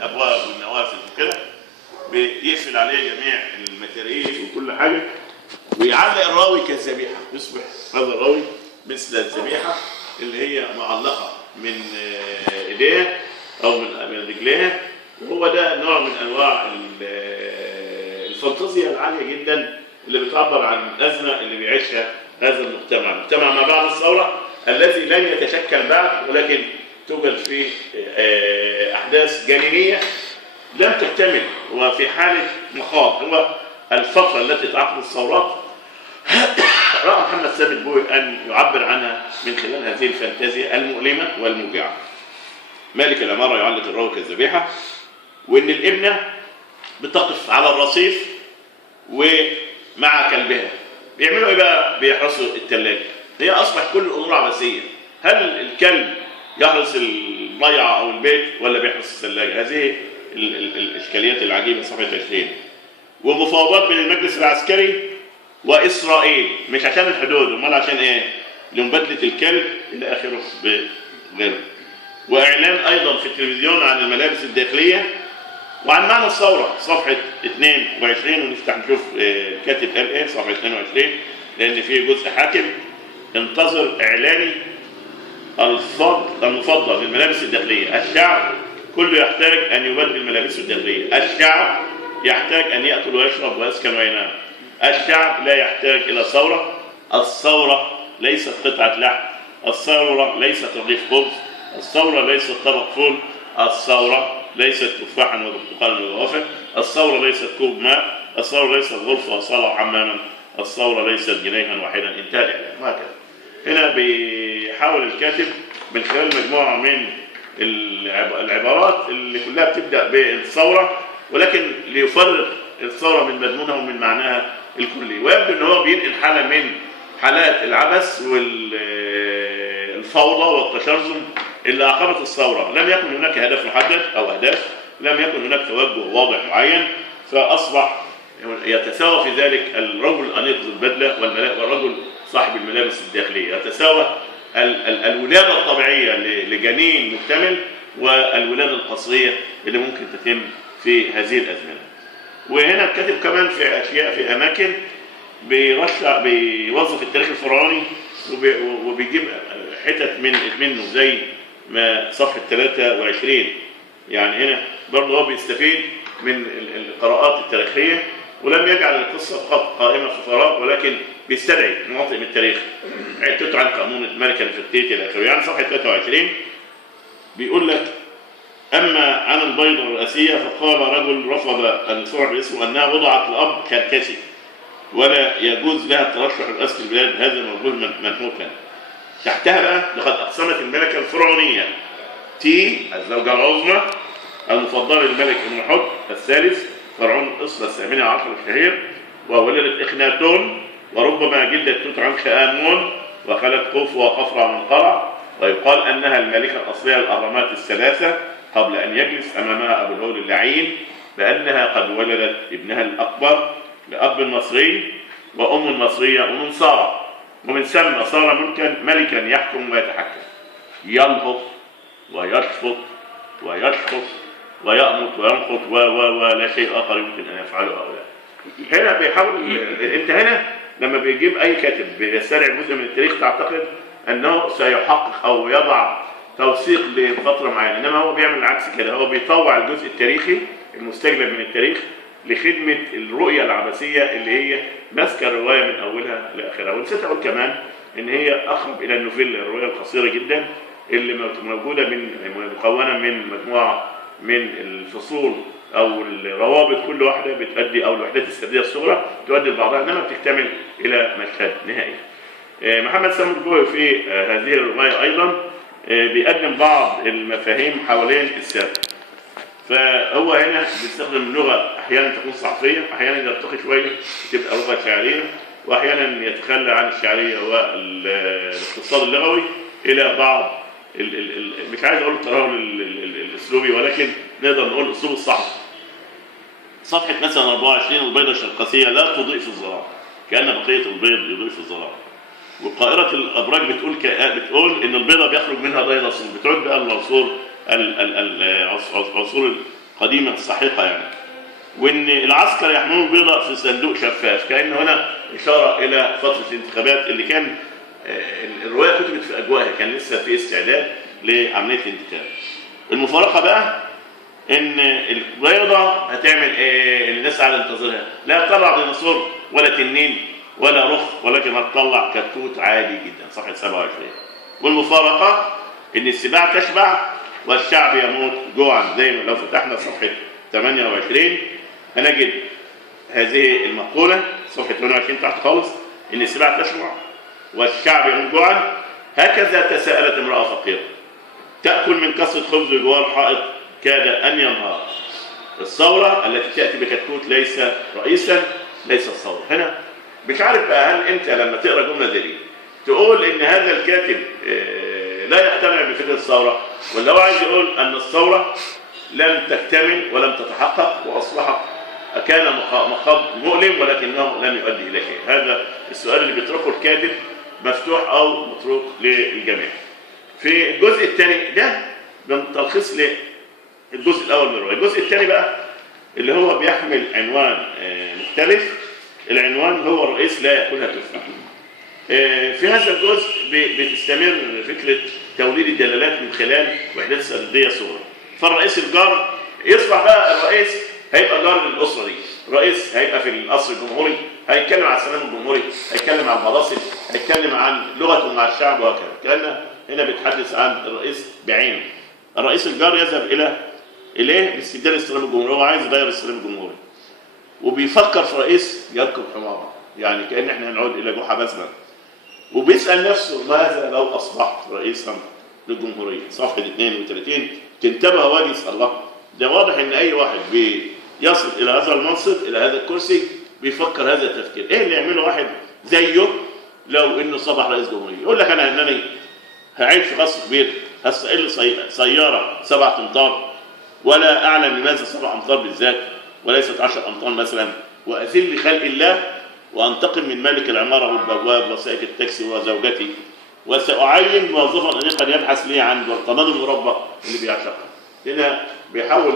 الابواب والنوافذ وكده، بيقفل عليه جميع المكاريس وكل حاجه، ويعلق الراوي كالذبيحه، يصبح هذا الراوي مثل الذبيحه اللي هي معلقه من ايديه او من رجليه. وهو ده نوع من انواع الفانتازيا العاليه جدا اللي بتعبر عن الازمه اللي بيعيشها هذا المجتمع ما بعد الثوره، الذي لن يتشكل بعد، ولكن توجد فيه احداث جنينيه لم تكتمل، وفي حاله مخاض. هو الفتره التي تعقد الثورات راى محمد سامي البويهي ان يعبر عنها من خلال هذه الفانتازيا المؤلمه والموجعه. مالك العماره يعلق الراوي كالذبيحه، وان الابنه بتقف على الرصيف ومع كلبها. بيعملوا ايه بقى؟ بيحرسوا الثلاجه. هي اصبح كل الامور عبثيه. هل الكلب يحرس الضيعه او البيت ولا بيحرس الثلاجه؟ هذه الاشكاليات العجيبه. صفحه 20. ومفاوضات بين المجلس العسكري واسرائيل، مش عشان الحدود، امال عشان ايه؟ لمبادله الكلب الى اخره بغيره. واعلان ايضا في التلفزيون عن الملابس الداخليه وعن معنى الثوره. صفحه 22، ونفتح نشوف الكاتب قال ايه. صفحه 22، لان في جزء حاكم: انتظر اعلاني المفضل للملابس الداخليه. الشعب كله يحتاج ان يبدل ملابسه الداخليه. الشعب يحتاج ان ياكل ويشرب ويسكن وينام. الشعب لا يحتاج الى ثوره. الثوره ليست قطعه لحم. الثوره ليست رغيف خبز. الثوره ليست طبق فول. الثوره ليست تفاحا وبرتقالا ووافه. الثوره ليست كوب ماء. الثوره ليست غرفه وصاله وحماما. الثوره ليست جنيها واحدا. انتهى الاعلان. وهكذا. هنا بيحاول الكاتب من خلال مجموعه من العبارات اللي كلها بتبدا بالثوره، ولكن ليفرق الثوره من مضمونها ومن معناها الكلي. ويبدو ان هو بينقل حاله من حالات العبث والفوضى والتشرذم اللي اقامت الثوره. لم يكن هناك هدف محدد او اهداف، لم يكن هناك توجه واضح معين، فاصبح يتساوى في ذلك الرجل الانيق ذو البدله والرجل صاحب الملابس الداخليه. يتساوى الولاده الطبيعيه لجنين مكتمل والولاده القصريه اللي ممكن تتم في هذه الازمنه. وهنا الكاتب كمان في اشياء في اماكن بيوظف التاريخ الفرعوني وبيجيب حتت منه زي ما صفحه 23. يعني هنا برضه هو بيستفيد من القراءات التاريخيه، ولم يجعل القصه فقط قائمه في فراغ، ولكن بيستدعي مناطق من التاريخ. تتر عن قانون الملكه نفرتيتي الى اخره. يعني صفحه 23 بيقول لك: اما عن البيضه الرئاسيه فقال رجل رفض ان يصرح باسمه انها وضعت لاب كركسي ولا يجوز لها الترشح لرئاسه البلاد، هذا موجود منحوتا. تحتها بقى: لقد اقسمت الملكه الفرعونيه الزوجه العظمى المفضله للملك امنحوت الثالث فرعون الاسره الثامنه عشر الشهير، وولدت اخناتون، وربما جلدت توت عنخ امون، وخلت خوف وقفرع من قرع، ويقال انها الملكه الاصليه للاهرامات الثلاثه قبل ان يجلس امامها ابو الهول اللعين، لانها قد ولدت ابنها الاكبر لاب مصري وام مصريه ومن ساره، ومن ثم صار ملكا يحكم ويتحكم، ينهض ويشفط ويشخص ويأمط وينخط ولا شيء اخر يمكن ان يفعله هؤلاء. هنا بيحاول انت هنا لما بيجيب اي كاتب بيستدعي جزء من التاريخ تعتقد انه سيحقق او يضع توثيق لفتره معينه، انما هو بيعمل العكس كده. هو بيطوع الجزء التاريخي المستجلب من التاريخ لخدمه الرؤيه العبثيه اللي هي ماسكه الروايه من اولها لاخرها. ونسيت اقول كمان ان هي اقرب الى النوفيلا، الروايه القصيره جدا اللي موجوده مكونه من مجموعه من الفصول او الروابط، كل واحده بتؤدي او الوحدات السرديه الصغرى تؤدي لبعضها، انما بتكتمل الى مشهد نهائي. محمد سامي البويهي في هذه الروايه ايضا بيقدم بعض المفاهيم حوالين السرد. فهو هنا بيستخدم لغه احيانا تكون صحفيه، احيانا يرتقي شويه تبقى لغه شعريه، واحيانا يتخلى عن الشعريه والاقتصاد اللغوي الى بعض مش عايز اقول الترهل الاسلوبي، ولكن نقدر نقول الاسلوب الصحفي. صفحه مثلا 24: البيضه الشرقسيه لا تضيء في الظلام، كان بقيه البيض يضيء في الظلام. وقائرة الابراج بتقول ان البيضه بيخرج منها ضي نصير، بتعد بقى العصور قديمة صحيحة يعني. وإن العسكر يحملون البيضة في صندوق شفاف، كأن هنا إشارة إلى فترة الانتخابات اللي كان الرواية كتبت في أجواءها، كان لسه في استعداد لعملية الانتخاب. المفارقة بقى إن البيضة هتعمل إيه اللي الناس قاعدة تنتظرها؟ لا هتطلع ديناصور ولا تنين ولا رخ، ولكن هتطلع كتكوت عادي جدا. صفحة 27. والمفارقة إن السباع تشبع والشعب يموت جوعا. زي ما لو فتحنا صفحة 28 هنجد هذه المقولة صفحة 28 تحت خالص، إن السباع تشبع والشعب يموت جوعا. هكذا تساءلت امرأة فقيرة تأكل من كسرة خبز جوار حائط كاد أن ينهار. الثورة التي تأتي بكتكوت ليس رئيسا، ليس الثورة. هنا مش عارف بقى هل أنت لما تقرأ جملة زي دي تقول إن هذا الكاتب لا يقتنع بفكرة الثورة، ولا هو عايز يقول أن الثورة لم تكتمل ولم تتحقق وأصبحت كان مخاض مؤلم ولكنه لم يؤدي إلى شيء؟ هذا السؤال اللي بيطرحه الكاتب مفتوح أو متروك للجميع. في الجزء الثاني ده من تلخيص للجزء الأول من الرواية. الجزء الثاني بقى اللي هو بيحمل عنوان مختلف. العنوان هو الرئيس لا يأكلها تفاح. في هذا الجزء بتستمر فكرة توليد الدلالات من خلال وحدات سردية صغرى. فالرئيس الجار يصبح بقى الرئيس هيبقى جار للأسرة دي. الرئيس هيبقى في القصر الجمهوري هيتكلم عن السلام الجمهوري، هيتكلم عن المراصد، هيتكلم عن لغته مع الشعب وهكذا. كأن هنا بيتحدث عن الرئيس بعينه. الرئيس الجار يذهب إليه لاستبدال السلام الجمهوري، هو عايز يغير السلام الجمهوري، وبيفكر في رئيس يركب حماره، يعني كأن احنا هنعود إلى جحا بسمة، وبيسأل نفسه ماذا لو أصبحت رئيسا للجمهورية. صفحة 32 تنتبه وادي يسأل الله. ده واضح إن أي واحد بيصل إلى هذا المنصب إلى هذا الكرسي بيفكر هذا التفكير. إيه اللي يعمله واحد زيه لو إنه صبح رئيس جمهورية؟ يقول لك أنني هعيش في قصر كبير، هستقل سيارة 7 أمتار، ولا أعلم لماذا 7 أمتار بالذات وليست 10 أمتار مثلا، وأذل خلق الله، وأنتقم من مالك العمارة والبواب وسائق التاكسي وزوجتي، وسأعين موظفا أنيقا يبحث لي عن برطمان المربى اللي بيعشقها. هنا بيحول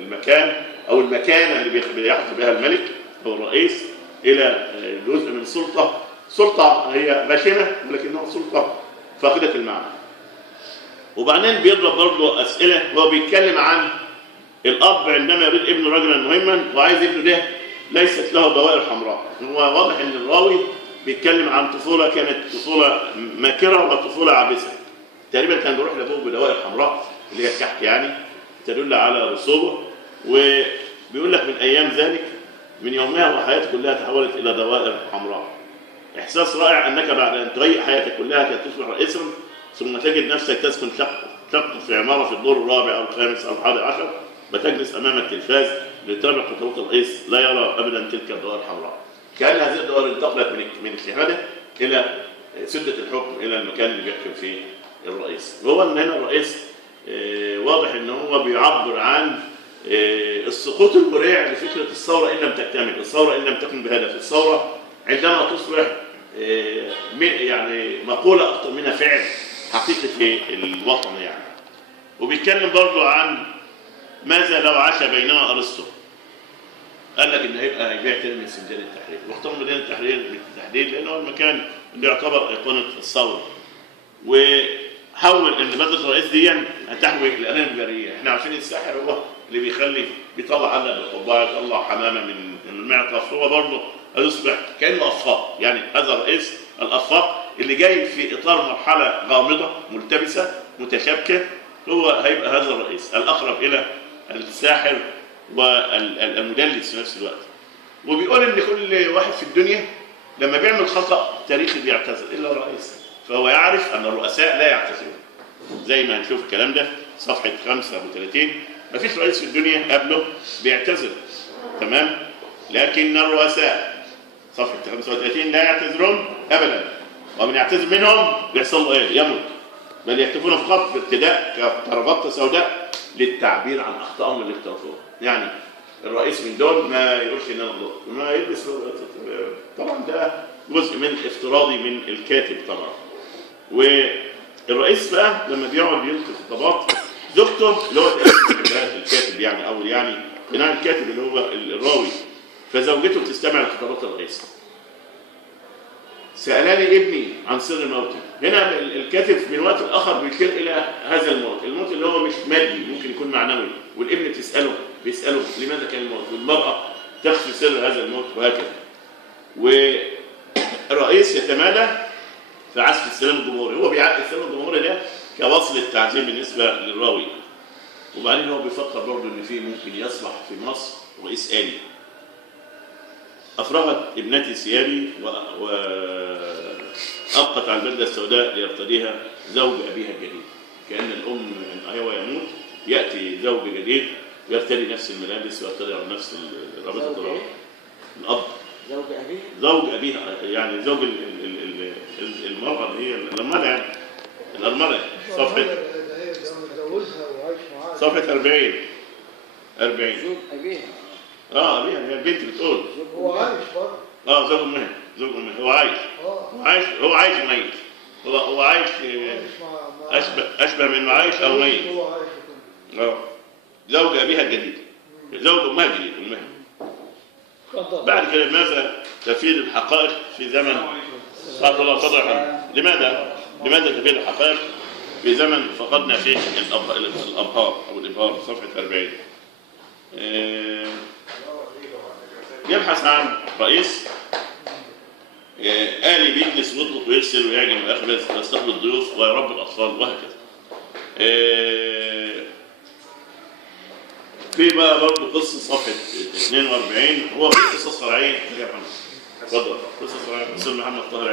المكان أو المكانة اللي بيحظى بها الملك أو الرئيس إلى جزء من سلطة هي ماشنة ولكنها سلطة فاقدة المعنى. وبعدين بيضرب برضه أسئلة وهو بيتكلم عن الأب عندما يريد ابنه رجلا مهما وعايز ابنه ده ليست له دوائر حمراء. هو واضح ان الراوي بيتكلم عن طفوله كانت طفوله ماكره وطفوله عابسه. تقريبا كان بيروح لابوه بدوائر حمراء اللي هي الكحك يعني تدل على رسوبه، وبيقول لك من ايام ذلك من يومها وحياتك كلها تحولت الى دوائر حمراء. احساس رائع انك بعد ان تغير حياتك كلها كي تصبح رئيسا ثم تجد نفسك تسكن شق في عماره في الدور الرابع او الخامس او الحادي عشر، وتجلس امام التلفاز لتتابع خطوات الرئيس لا يرى ابدا تلك الدوائر الحمراء. كان هذه الدوائر انتقلت من الشهاده الى سده الحكم الى المكان اللي بيحكم فيه الرئيس. وهو ان هنا الرئيس واضح ان هو بيعبر عن السقوط المريع لفكره الثوره ان لم تكتمل، الثوره ان لم تكن بهدف، الثوره عندما تصبح يعني مقوله اكثر منها فعل حقيقي في الوطن يعني. وبيتكلم برضه عن ماذا لو عاش بيننا ارسطو. قال لك ان هيبيع ترمي سندان التحرير، واختار ميدان التحرير بالتحديد لانه هو المكان اللي يعتبر ايقونه الثوره. وحول ان بدله الرئيس دي هتحوي الانام الجاريه. احنا عارفين الساحر هو اللي بيطلع علق بالقبعه، يطلع حمامه من المعطف، هو برضه هيصبح كانه افاق. يعني هذا الرئيس الافاق اللي جاي في اطار مرحله غامضه ملتبسه متشابكه، هو هيبقى هذا الرئيس الاقرب الى الساحر والمدلس في نفس الوقت. وبيقول ان كل واحد في الدنيا لما بيعمل خطأ تاريخي بيعتذر الا الرئيس، فهو يعرف ان الرؤساء لا يعتذرون. زي ما هنشوف الكلام ده صفحه 35. مفيش رئيس في الدنيا قبله بيعتذر، تمام؟ لكن الرؤساء صفحه 35 لا يعتذرون ابدا، ومن يعتذر منهم بيحصل له ايه؟ يموت. بل يكتفون فقط بابتداء كربطه سوداء للتعبير عن اخطائهم اللي اقترفوها. يعني الرئيس من دول ما يقولش ان انا غلطت، ما يلبس طبعا ده جزء من افتراضي من الكاتب طبعا. والرئيس بقى لما بيقعد يلقي خطابات زوجته اللي هو الكاتب يعني، او يعني بناء الكاتب اللي هو الراوي. فزوجته بتستمع لخطابات الرئيس. سألني ابني عن سر موته. هنا الكاتب من وقت لآخر بيشير إلى هذا الموت، الموت اللي هو مش مادي، ممكن يكون معنوي، والابن بيسأله لماذا كان الموت، والمرأة تخفي سر هذا الموت، وهكذا. والرئيس يتمادى في عزف السلام الجمهوري، هو بيعزف السلام الجمهوري ده كوصل التعزيم بالنسبة للراوي. وبعدين هو بيفكر برضه إن في ممكن يصلح في مصر رئيس آلي. أفرغت ابنتي ثيابي وأبقت على البلدة السوداء ليرتديها زوج أبيها الجديد. كأن الأم من أيوة يموت، يأتي زوج جديد يرتدي نفس الملابس ويرتدي على نفس رابطة الرابطة. الأب زوج أبيها يعني زوج المرأة اللي هي الأرملة يعني. الأرملة صفحة 40 زوج أبيها. أبيها هي البنت بتقول. هو عايش برضه. زوج أمها هو عايش. هو عايش ميت. هو عايش أشبه من عايش أو ميت. زوج أبيها الجديد، زوج أمها الجديد، أمها. بعد كده ماذا تفيد الحقائق في زمن الله فضحا؟ لماذا تفيد الحقائق في زمن فقدنا فيه الأبهار أو الإبهار؟ صفحة 40. يبحث عن رئيس آلي بيجلس ويطبخ ويغسل ويعجن ويخبز ويستقبل الضيوف ويربي الأطفال وهكذا. في بقى برضه قصة صفحة 42، هو في قصص فرعية يا محمد. اتفضل. قصص فرعية قصة محمد طاهر.